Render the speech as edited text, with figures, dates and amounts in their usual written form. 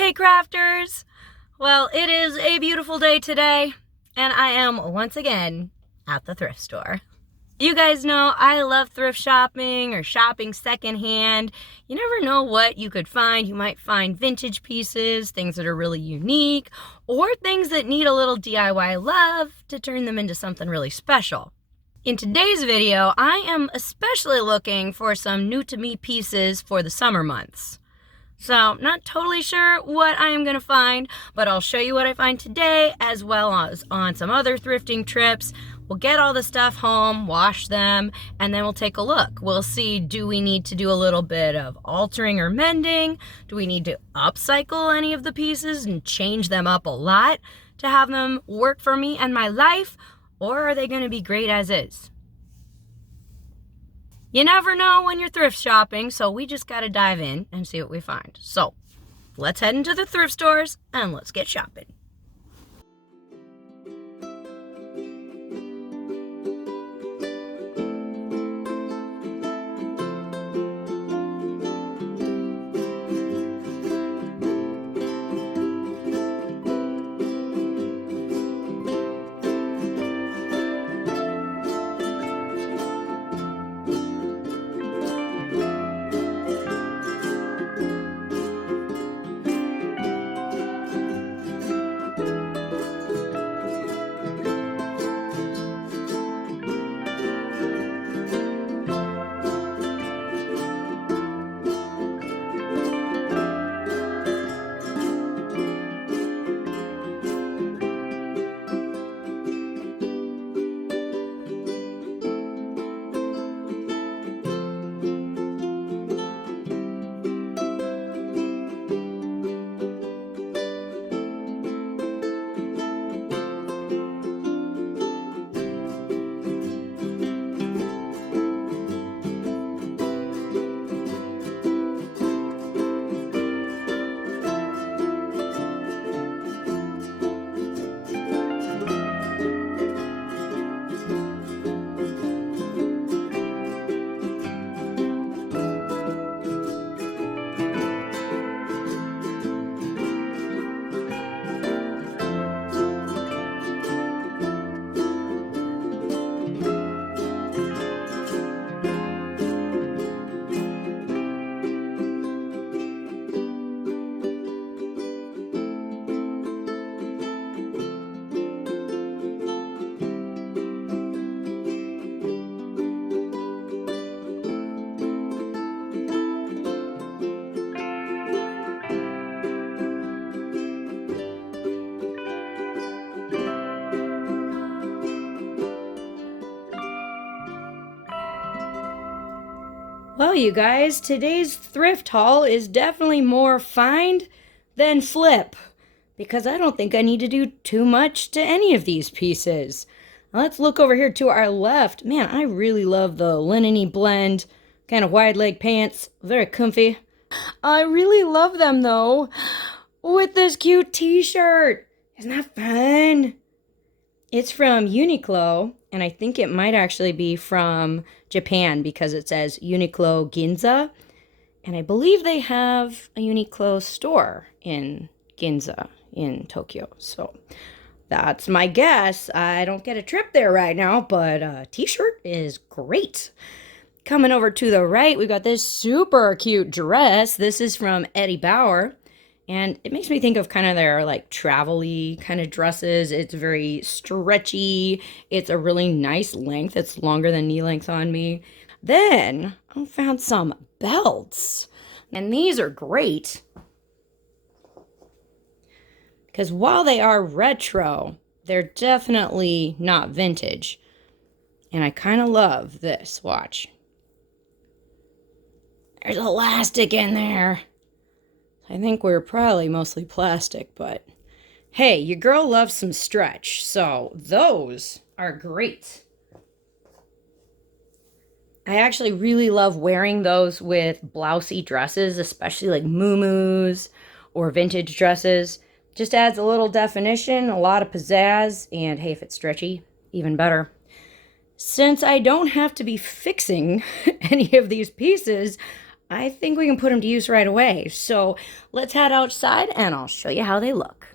Hey crafters! Well, it is a beautiful day today, and I am once again at the thrift store. You guys know I love thrift shopping or shopping secondhand. You never know what you could find. You might find vintage pieces, things that are really unique, or things that need a little DIY love to turn them into something really special. In today's video, I am especially looking for some new to me pieces for the summer months. So, not totally sure what I am going to find, but I'll show you what I find today as well as on some other thrifting trips. We'll get all the stuff home, wash them, and then we'll take a look. We'll see, do we need to do a little bit of altering or mending? Do we need to upcycle any of the pieces and change them up a lot to have them work for me and my life? Or are they going to be great as is? You never know when you're thrift shopping, so we just got to dive in and see what we find. So, let's head into the thrift stores and let's get shopping. Well, you guys, today's thrift haul is definitely more find than flip, because I don't think I need to do too much to any of these pieces. Now, let's look over here to our left. Man, I really love the linen-y blend, kind of wide leg pants, very comfy. I really love them though, with this cute t-shirt. Isn't that fun? It's from Uniqlo, and I think it might actually be from Japan because it says Uniqlo Ginza. And I believe they have a Uniqlo store in Ginza in Tokyo. So that's my guess. I don't get a trip there right now, but a t-shirt is great. Coming over to the right, we got this super cute dress. This is from Eddie Bauer. And it makes me think of kind of their like travel-y kind of dresses. It's very stretchy. It's a really nice length. It's longer than knee length on me. Then I found some belts. And these are great because while they are retro, they're definitely not vintage. And I kind of love this. Watch. There's elastic in there. I think we're probably mostly plastic, but hey, your girl loves some stretch, so those are great. I actually really love wearing those with blousey dresses, especially like muumuus or vintage dresses. Just adds a little definition, a lot of pizzazz, and hey, if it's stretchy, even better. Since I don't have to be fixing any of these pieces, I think we can put them to use right away. So let's head outside and I'll show you how they look.